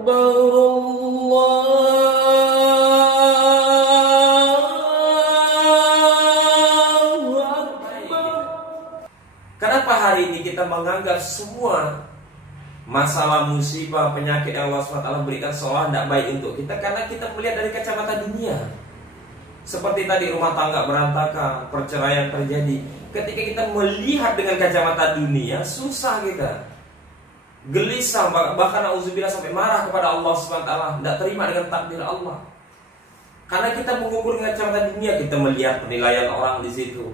Allahu Akbar. Kenapa hari ini kita menganggap semua masalah, musibah, penyakit yang Allah SWT berikan seolah tidak baik untuk kita? Karena kita melihat dari kacamata dunia. Seperti tadi rumah tangga berantakan, perceraian terjadi. Ketika kita melihat dengan kacamata dunia, susah kita, gelisah, bahkan auzubillah sampai marah kepada Allah SWT, tidak terima dengan takdir Allah. Karena kita mengukur dengan kacamata dunia, kita melihat penilaian orang di situ.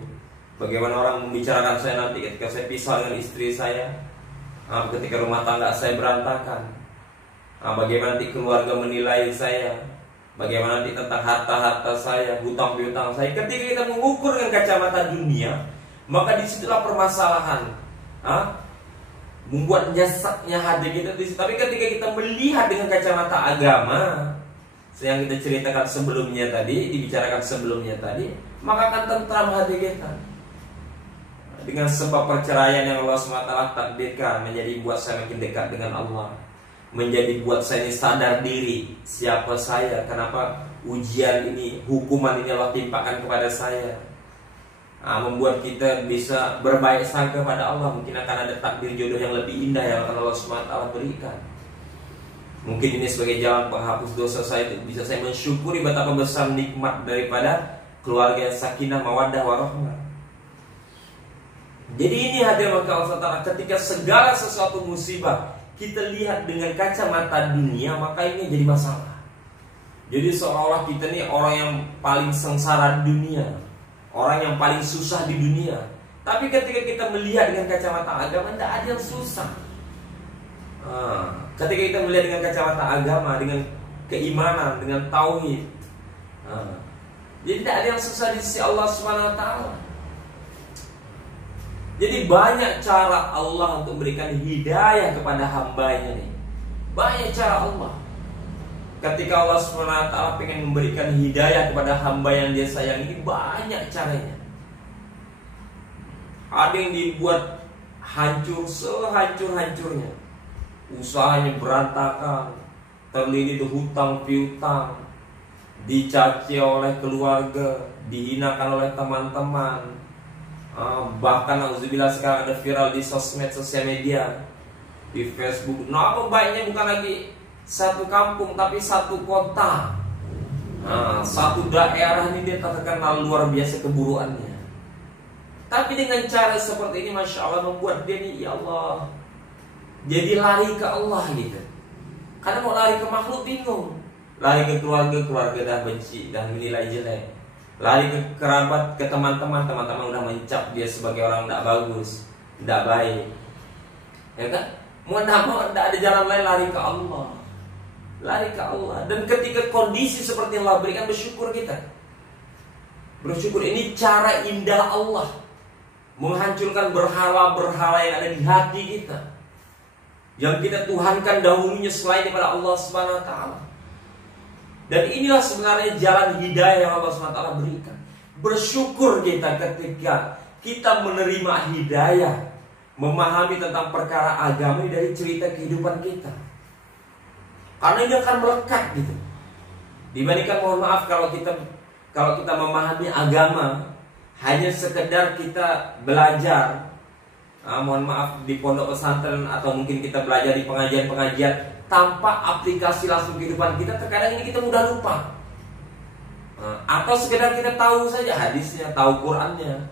Bagaimana orang membicarakan saya nanti ketika saya pisah dengan istri saya, ketika rumah tangga saya berantakan, bagaimana nanti keluarga menilai saya, bagaimana nanti tentang harta-harta saya, hutang piutang saya. Ketika kita mengukur dengan kacamata dunia, maka disitulah permasalahan, membuat nyesaknya hati kita di situ. Tapi ketika kita melihat dengan kacamata agama, yang kita ceritakan sebelumnya tadi, dibicarakan sebelumnya tadi, maka akan tentram hati kita. Dengan sebab perceraian yang Allah SWT takdirkan menjadi buat saya makin dekat dengan Allah, menjadi buat saya ini sadar diri siapa saya, kenapa ujian ini, hukuman ini Allah timpakan kepada saya. Membuat kita bisa berbaik sangka pada Allah. Mungkin akan ada takdir jodoh yang lebih indah yang akan Allah SWT berikan. Mungkin ini sebagai jalan penghapus dosa saya, bisa saya mensyukuri betapa besar nikmat daripada keluarga yang sakinah, mawaddah, warahmah. Jadi ini hadirin Allah SWT, ketika segala sesuatu musibah kita lihat dengan kacamata dunia, maka ini jadi masalah. Jadi seolah-olah kita ini orang yang paling sengsara di dunia, orang yang paling susah di dunia. Tapi ketika kita melihat dengan kacamata agama, tidak ada yang susah. Ketika kita melihat dengan kacamata agama, dengan keimanan, dengan tauhid, jadi tidak ada yang susah di sisi Allah SWT. Jadi banyak cara Allah untuk memberikan hidayah kepada hambanya nih. Banyak cara Allah. Ketika Allah SWT ingin memberikan hidayah kepada hamba yang dia sayangi, banyak caranya. Ada yang dibuat hancur sehancur-hancurnya, usahanya berantakan, terlilit hutang piutang, dicaci oleh keluarga, dihinakan oleh teman-teman. Bahkan auzubillah sekarang ada viral di sosial media, di Facebook. Nah, apa baiknya bukan lagi satu kampung tapi satu kota, satu daerah ini dia terkenal luar biasa keburukannya. Tapi dengan cara seperti ini, masya Allah, membuat dia nih, ya Allah, jadi lari ke Allah gitu. Karena mau lari ke makhluk bingung, lari ke keluarga dah benci, dah menilai jelek. Lari ke kerabat, ke teman-teman udah mencap dia sebagai orang tidak bagus, tidak baik, ya kan? Mau tidak ada jalan lain, lari ke Allah, lari ke Allah. Dan ketika kondisi seperti yang Allah berikan, bersyukur kita, bersyukur. Ini cara indah Allah menghancurkan berhala-berhala yang ada di hati kita, yang kita tuhankan dahulunya selain daripada Allah Subhanahu Wa Taala. Dan inilah sebenarnya jalan hidayah yang Allah SWT berikan. Bersyukur kita ketika kita menerima hidayah, memahami tentang perkara agama dari cerita kehidupan kita. Karena ini akan melekat gitu. Dibandingkan, mohon maaf, kalau kita memahami agama hanya sekedar kita belajar, mohon maaf, di pondok pesantren, atau mungkin kita belajar di pengajian-pengajian tanpa aplikasi langsung kehidupan kita, terkadang ini kita mudah lupa. Atau sekedar kita tahu saja hadisnya, tahu Qurannya,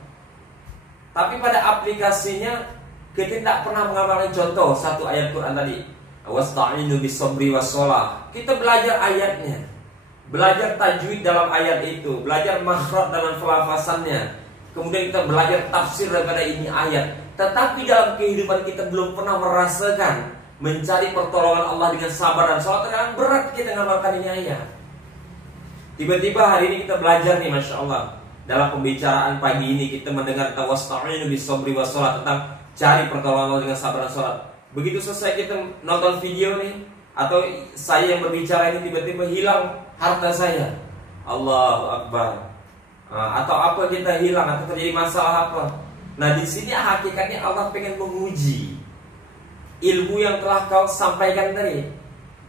tapi pada aplikasinya kita tidak pernah mengamalkan. Contoh satu ayat Quran tadi, wasta'inu bis-sabri was-shalah. Kita belajar ayatnya, belajar tajwid dalam ayat itu, belajar makhraj dalam pelafasannya, kemudian kita belajar tafsir daripada ini ayat. Tetapi dalam kehidupan kita belum pernah merasakan mencari pertolongan Allah dengan sabar dan sholat. Terkadang berat kita mengamalkan ini ayat. Tiba-tiba hari ini kita belajar nih, masya Allah, dalam pembicaraan pagi ini kita mendengar tentang wasta'inu bis-sabri was-shalah, tentang cari pertolongan Allah dengan sabar dan sholat. Begitu selesai kita nonton video nih, atau saya yang berbicara ini tiba-tiba hilang harta saya, Allahu Akbar. Atau apa kita hilang, atau terjadi masalah apa. Nah, di sini hakikatnya Allah pengen menguji ilmu yang telah kau sampaikan tadi.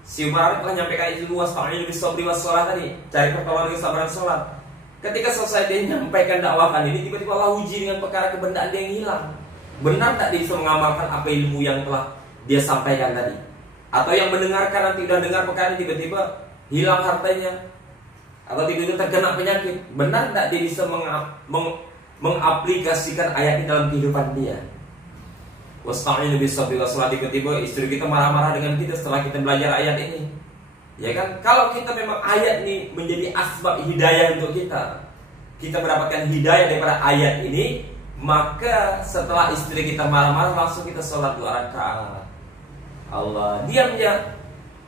Si Umar telah nyampaikan itu wasta'inu bis-sabri was-shalah tadi, cari pertolongan dengan sabar dan salat. Ketika selesai dia menyampaikan dakwakan ini, tiba-tiba Allah uji dengan perkara kebendaan dia yang hilang. Benar tak dia bisa mengamalkan apa ilmu yang telah dia sampaikan tadi? Atau yang mendengarkan nanti udah dengar perkara ini tiba-tiba hilang hartanya, atau tiba-tiba terkena penyakit. Benar tak dia bisa mengaplikasikan ayat ini dalam kehidupan dia? Wasta'inu bis-sabri was-shalah, tiba-tiba istri kita marah-marah dengan kita setelah kita belajar ayat ini. Ya kan? Kalau kita memang ayat ini menjadi asbab hidayah untuk kita mendapatkan hidayah daripada ayat ini, maka setelah istri kita marah-marah langsung kita sholat 2 rakaat. Allah diamnya.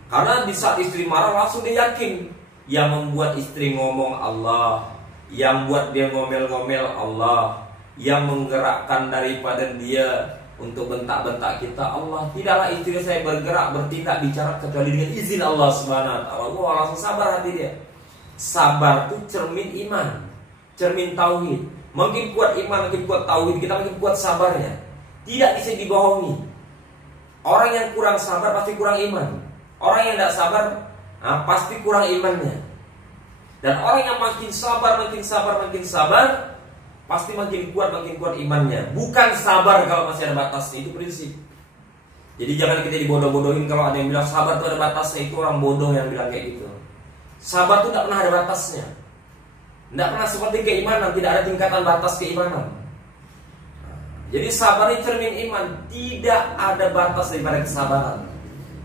Karena di saat istri marah langsung dia yakin, yang membuat istri ngomong Allah, yang buat dia ngomel-ngomel Allah, yang menggerakkan daripada dia untuk bentak-bentak kita Allah. Tidaklah istri saya bergerak, bertindak, bicara kecuali dengan izin Allah Subhanahu wa taala. Wah, langsung sabar hati dia. Sabar itu cermin iman, cermin tauhid. Makin kuat iman, makin kuat tauhid, kita makin kuat sabarnya. Tidak bisa dibohongi. Orang yang kurang sabar pasti kurang iman. Orang yang tidak sabar pasti kurang imannya. Dan orang yang makin sabar, pasti makin kuat imannya. Bukan sabar kalau masih ada batasnya, itu prinsip. Jadi jangan kita dibodoh-bodohin kalau ada yang bilang sabar itu ada batasnya. Itu orang bodoh yang bilang kayak gitu. Sabar itu tidak pernah ada batasnya. Tidak pernah seperti keimanan, tidak ada tingkatan batas keimanan. Jadi sabar ini cermin iman. Tidak ada batas daripada kesabaran.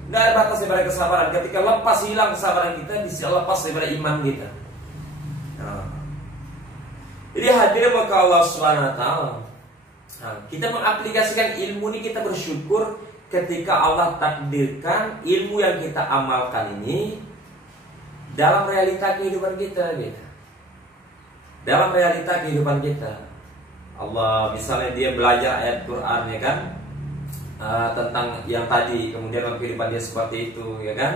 Tidak ada batas daripada kesabaran. Ketika lepas hilang kesabaran kita, bisa lepas daripada iman kita. Jadi hadirin maka Allah SWT, kita mengaplikasikan ilmu ini, kita bersyukur ketika Allah takdirkan ilmu yang kita amalkan ini dalam realita kehidupan kita, gitu. Dalam realita kehidupan kita. Allah misalnya dia belajar ayat Quran, ya kan, tentang yang tadi, kemudian dalam kehidupan dia seperti itu, ya kan.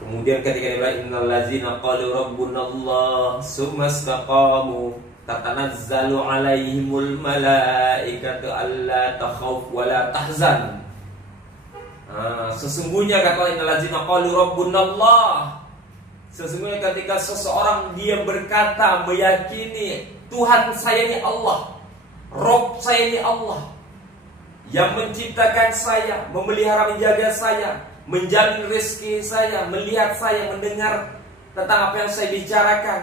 Kemudian ketika dia bilang innal ladzina qalu rabbunallah tsumma istaqamu tatanazzalu alaihimul malaikatu alla takhaf wa la tahzan. Sesungguhnya kata innal ladzina qalu rabbunallah, sesungguhnya ketika seseorang dia berkata meyakini Tuhan saya ini Allah, Rabb saya ini Allah, yang menciptakan saya, memelihara menjaga saya, menjamin rezeki saya, melihat saya, mendengar tentang apa yang saya bicarakan,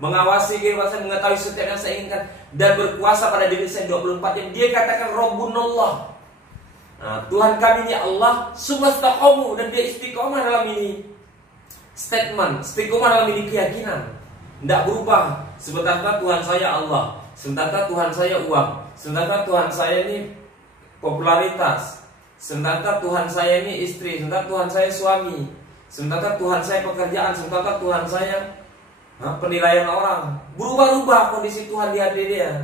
mengawasi kehidupan saya, mengetahui setiap yang saya inginkan, dan berkuasa pada diri saya 24 jam. Dia katakan Rabbunallah, Tuhan kami ini Allah, sumastaqamu, dan dia istiqomah dalam ini statement, istiqomah dalam ini keyakinan, tidak berubah. Sementara Tuhan saya Allah, sementara Tuhan saya uang, sementara Tuhan saya ini popularitas, sementara Tuhan saya ini istri, sementara Tuhan saya suami, sementara Tuhan saya pekerjaan, sementara Tuhan saya penilaian orang. Berubah-ubah kondisi Tuhan di hati dia.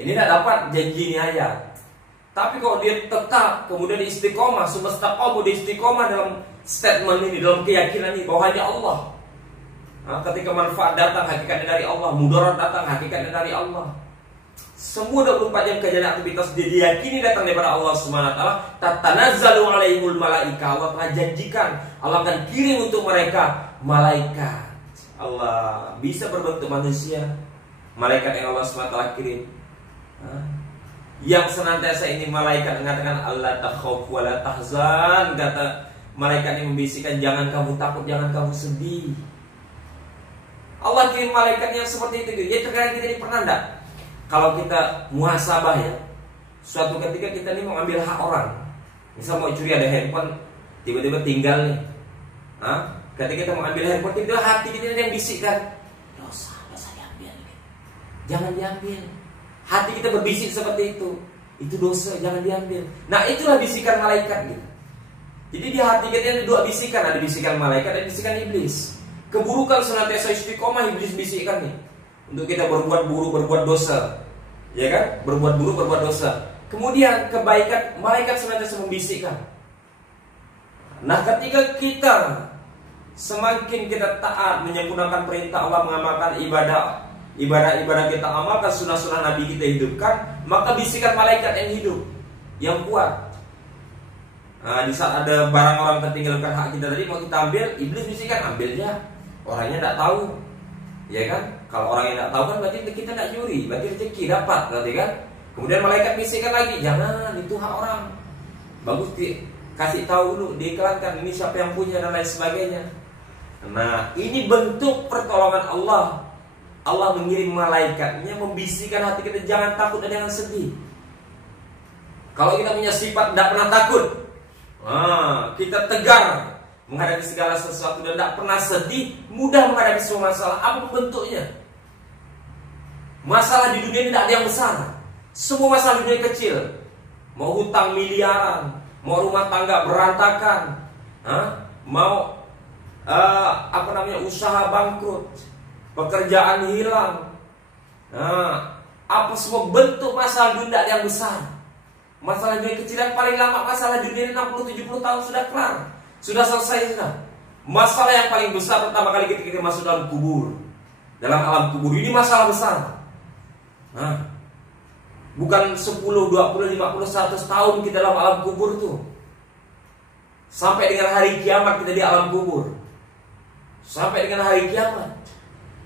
Ini tidak dapat janji ini ayat. Tapi kalau dia tetap kemudian istiqomah, sumastaqamu, dia istiqomah dalam statement ini, dalam keyakinan ini bahwa hanya Allah. Ketika manfaat datang, hakikatnya dari Allah. Mudarat datang, hakikatnya dari Allah. Semua 24 jam kejadian aktivitas dia diyakini datang daripada Allah SWT. Tatanazzalu alaihimul malaika, Allah telah janjikan, Allah akan kirim untuk mereka malaikat. Allah bisa berbentuk manusia, malaikat yang Allah SWT kirim, yang senantiasa ini malaikat mengatakan Allah takhaf wa la tahzan. Kata malaikat yang membisikkan jangan kamu takut, jangan kamu sedih. Allah kirim malaikat yang seperti itu. Ya terkadang kita ini pernah enggak, kalau kita muhasabah ya, suatu ketika kita ini mau ambil hak orang, misal mau curi ada handphone, tiba-tiba tinggal nih. Ketika kita mau ambil handphone, tiba-tiba hati kita yang bisikkan, dosa diambil, jangan diambil. Hati kita berbisik seperti itu dosa, jangan diambil. Nah itulah bisikan malaikat gitu. Jadi di hati kita ada dua bisikan, ada bisikan malaikat dan bisikan iblis. Keburukan senantiasa istiqomah, iblis bisikan nih untuk kita berbuat buruk, berbuat dosa, ya kan? Berbuat buruk, berbuat dosa. Kemudian kebaikan, malaikat senantiasa membisikkan. Nah ketika kita semakin kita taat, menyempurnakan perintah Allah, mengamalkan ibadah kita amalkan, sunnah-sunnah Nabi kita hidupkan, maka bisikan malaikat yang hidup, yang kuat. Di saat ada barang orang tertinggalkan hak kita tadi mau kita ambil, iblis bisikan ambilnya, orangnya tidak tahu, ya kan? Kalau orang yang tidak tahu kan berarti kita tidak nyuri, berarti rezeki dapat, berarti kan? Kemudian malaikat bisikan lagi, jangan, itu hak orang, bagus kasih tahu dulu, diiklankan ini siapa yang punya dan lain sebagainya. Nah, ini bentuk pertolongan Allah. Allah mengirim malaikatnya membisikkan hati kita, jangan takut dan jangan sedih. Kalau kita punya sifat tidak pernah takut, kita tegar menghadapi segala sesuatu dan tidak pernah sedih, mudah menghadapi semua masalah, apapun bentuknya. Masalah di dunia ini tidak ada yang besar, semua masalah dunia kecil. Mau hutang miliaran, mau rumah tangga berantakan, mau usaha bangkrut, pekerjaan hilang, apa semua bentuk masalah dunia yang besar. Masalah dunia kecil yang paling lama, masalah dunia 60-70 tahun sudah kelar, sudah selesai sudah. Masalah yang paling besar pertama kali ketika kita masuk dalam kubur, dalam alam kubur, ini masalah besar. Bukan 10, 20, 50, 100 tahun kita dalam alam kubur tuh. Sampai dengan hari kiamat kita di alam kubur. Sampai dengan hari kiamat.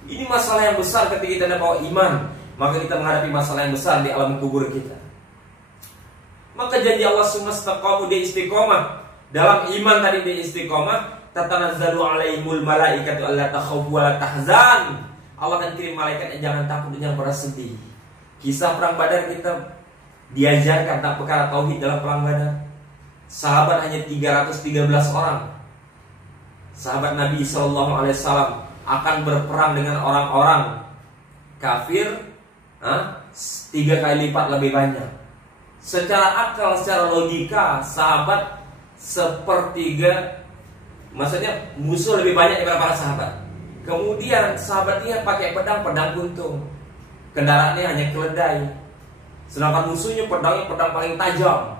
Ini masalah yang besar ketika kita tidak bawa iman, maka kita menghadapi masalah yang besar di alam kubur kita. Maka janji Allah sumastaqamu di istiqomah. Dalam iman tadi di istiqomah, tatanazzalu alaihimul malaikatu alla takhawfu wa la tahzan. Allah akan kirim malaikat yang jangan takut dan jangan pernah sedih. Kisah perang Badar kita diajarkan tentang perkara tauhid dalam perang Badar. Sahabat hanya 313 orang. Sahabat Nabi SAW akan berperang dengan orang-orang kafir 3 kali lipat lebih banyak. Secara akal, secara logika, sahabat sepertiga, maksudnya musuh lebih banyak daripada para sahabat. Kemudian sahabat ini pakai pedang kuntung, kendaraannya hanya keledai. Sedangkan musuhnya pedang paling tajam,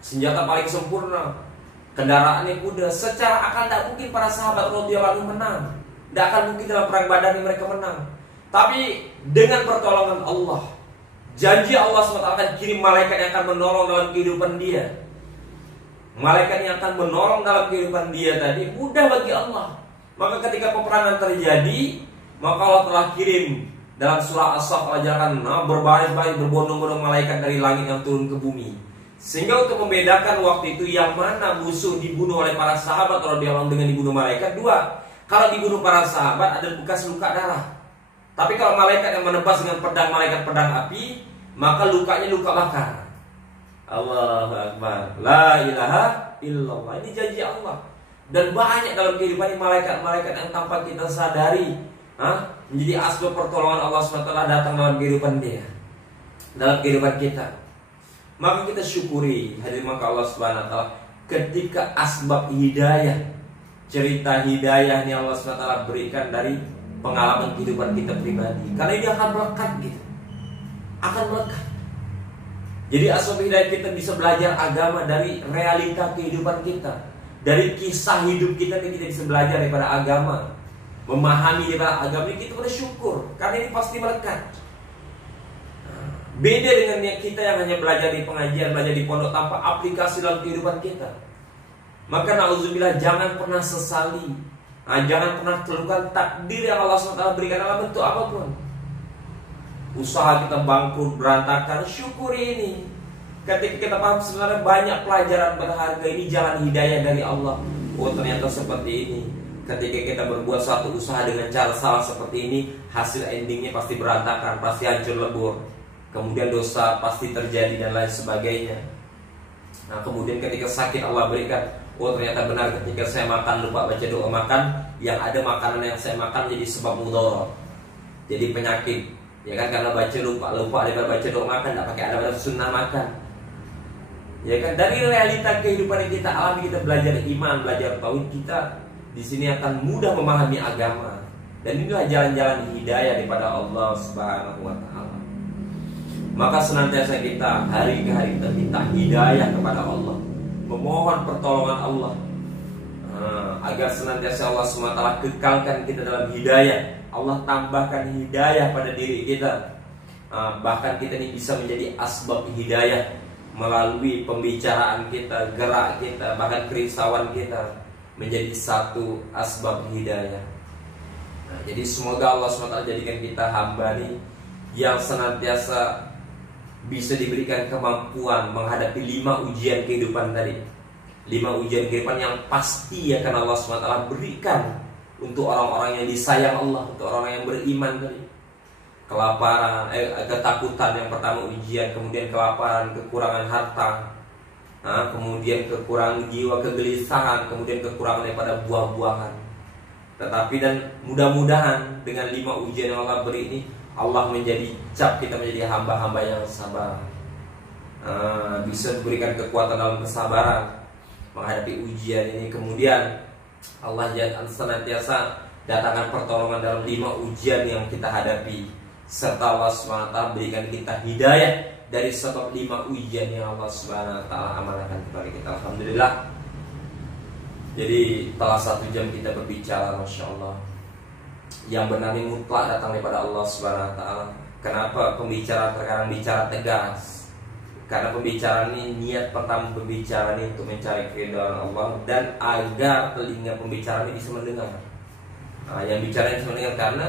senjata paling sempurna, kendaraannya kuda. Secara akal tidak mungkin para sahabat radhiyallahu anhum menang. Tidak akan mungkin dalam perang Badar ini mereka menang. Tapi dengan pertolongan Allah, janji Allah SWT akan kirim malaikat yang akan menolong dalam kehidupan dia. Malaikat yang akan menolong dalam kehidupan dia tadi mudah bagi Allah. Maka ketika peperangan terjadi, maka Allah telah kirim dalam surah As-Saff, Allah ajarkan berbaris-baris berbondong-bondong malaikat dari langit yang turun ke bumi. Sehingga untuk membedakan waktu itu yang mana musuh dibunuh oleh para sahabat radhiyallahu anhum dengan dibunuh malaikat, dua. Kalau dibunuh para sahabat ada bekas luka darah. Tapi kalau malaikat yang menebas dengan pedang, malaikat pedang api, maka lukanya luka bakar. Allahu Akbar, la ilaha illallah. Ini janji Allah. Dan banyak dalam kehidupan ini malaikat-malaikat yang tanpa kita sadari menjadi asbab pertolongan Allah SWT datang dalam kehidupan dia, dalam kehidupan kita. Maka kita syukuri hadirin maka Allah SWT ketika asbab hidayah, cerita hidayah ini Allah SWT berikan dari pengalaman kehidupan kita pribadi. Karena ini akan melekat gitu, akan melekat. Jadi asbab hidayah kita bisa belajar agama dari realita kehidupan kita, dari kisah hidup kita bisa belajar daripada agama, memahami daripada agama ini, kita bersyukur karena ini pasti melekat. Beda dengan kita yang hanya belajar di pengajian, belajar di pondok tanpa aplikasi dalam kehidupan kita. Maka na'udzubillah, jangan pernah sesali, jangan pernah keluhkan takdir yang Allah SWT berikan dalam bentuk apapun. Usaha kita bangkrut, berantakan, syukuri ini. Ketika kita paham sebenarnya banyak pelajaran berharga, ini jalan hidayah dari Allah. Oh ternyata seperti ini. Ketika kita berbuat suatu usaha dengan cara salah seperti ini, hasil endingnya pasti berantakan, pasti hancur lebur. Kemudian dosa pasti terjadi dan lain sebagainya. Nah kemudian ketika sakit Allah berikan, oh ternyata benar ketika saya makan lupa baca doa makan, yang ada makanan yang saya makan jadi sebab mudarat, jadi penyakit. Ya kan, karena baca lupa daripada baca doa makan, tidak pakai ada sunnah makan. Ya kan, dari realita kehidupan yang kita alami, kita belajar iman, belajar tauhid, kita di sini akan mudah memahami agama. Dan inilah jalan-jalan hidayah daripada Allah Subhanahu wa taala. Maka senantiasa kita hari ke hari kita minta hidayah kepada Allah, memohon pertolongan Allah, agar senantiasa Allah SWT kekalkan kita dalam hidayah. Allah tambahkan hidayah pada diri kita, bahkan kita ini bisa menjadi asbab hidayah melalui pembicaraan kita, gerak kita, bahkan kerisauan kita menjadi satu asbab hidayah. Nah, jadi semoga Allah SWT jadikan kita hamba nih yang senantiasa bisa diberikan kemampuan menghadapi 5 ujian kehidupan tadi. 5 ujian kehidupan yang pasti akan Allah SWT berikan untuk orang-orang yang disayang Allah, untuk orang yang beriman tadi. Kelaparan, ketakutan yang pertama ujian, kemudian kelaparan, kekurangan harta, kemudian kekurangan jiwa, kegelisahan, kemudian kekurangan daripada buah-buahan. Tetapi dan mudah-mudahan dengan 5 ujian yang Allah beri ini, Allah menjadi cap kita menjadi hamba-hamba yang sabar, bisa diberikan kekuatan dalam kesabaran menghadapi ujian ini. Kemudian Allah senantiasa datangkan pertolongan dalam 5 ujian yang kita hadapi, serta Allah SWT berikan kita hidayah dari sebab 5 ujian yang Allah SWT amanahkan kepada kita. Alhamdulillah. Jadi telah 1 jam kita berbicara, Masya Allah. Yang benar ini mutlak datang daripada Allah SWT. Kenapa pembicara terkadang bicara tegas? Karena pembicaraan ini, niat pertama pembicaraan ini untuk mencari keridhaan Allah dan agar telinga pembicara ini bisa mendengar. Yang bicara bisa mendengar karena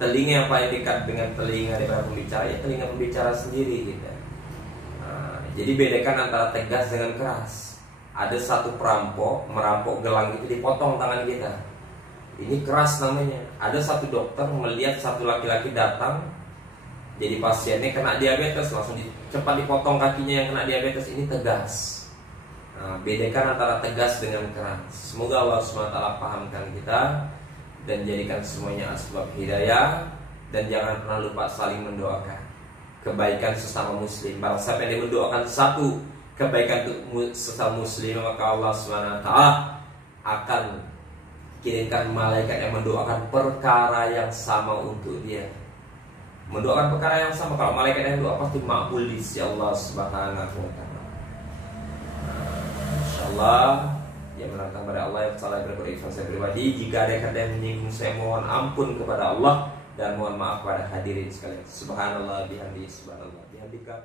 telinga yang paling dekat dengan telinga daripada pembicara, ya telinga pembicara sendiri gitu. Jadi bedakan antara tegas dengan keras. Ada satu perampok merampok gelang itu, dipotong tangan kita, ini keras namanya. Ada satu dokter melihat satu laki-laki datang, jadi pasiennya kena diabetes, langsung cepat dipotong kakinya yang kena diabetes, ini tegas. Bedakan antara tegas dengan keras. Semoga Allah SWT pahamkan kita dan jadikan semuanya asbab hidayah. Dan jangan pernah lupa saling mendoakan kebaikan sesama muslim. Barang siapa yang mendoakan satu kebaikan untuk sesama muslim, maka Allah SWT akan kirimkan malaikat yang mendoakan perkara yang sama untuk dia. Mendoakan perkara yang sama. Kalau malaikat yang doa pasti makbul di sisi Allah Subhanahu wa ta'ala. Insyaallah yang menantang pada Allah, yang salah berkorban saya pribadi. Jika ada kata yang menyinggung saya mohon ampun kepada Allah dan mohon maaf pada hadirin sekalian. Subhanallah bihamdi, subhanallah bihamdika.